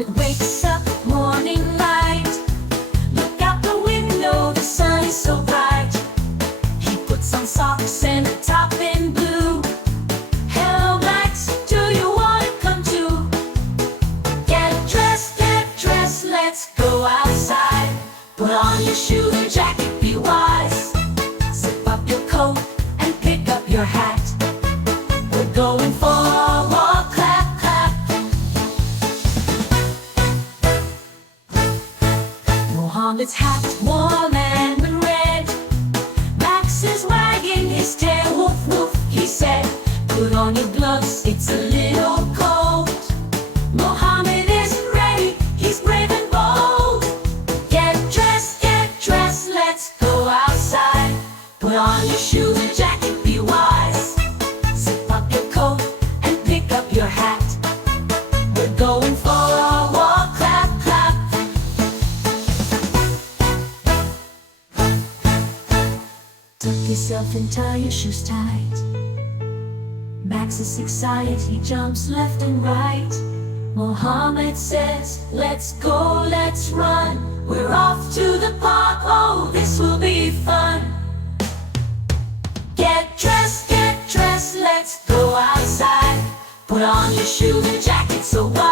Mohammed wakes up, morning light. Look out the window, the sun is so bright. He puts on socks and a top in blue. Hello Max, do you wanna come too? Get dressed, let's go outside. Put on your shoes and jacket, be wise. Zip up your coat and pick up your hat. We're going for a walk, clap, clap. Mohammed's hat warm and red. Max is wagging his tail, woof woof, he said. Put on your gloves, it's a little cold. Mohammed is ready, he's brave and bold. Get dressed, let's go outside. Put on your shoes and jacket, be wise. Zip up your coat and pick up your hat. We're going for a walk, clap, clap. Tuck yourself and tie your shoes tight. Max is excited, he jumps left and right. Mohammed says, let's go, let's run. We're off to the park, oh, this will be fun. Get dressed, let's go outside. Put on your shoes and jacket so wide.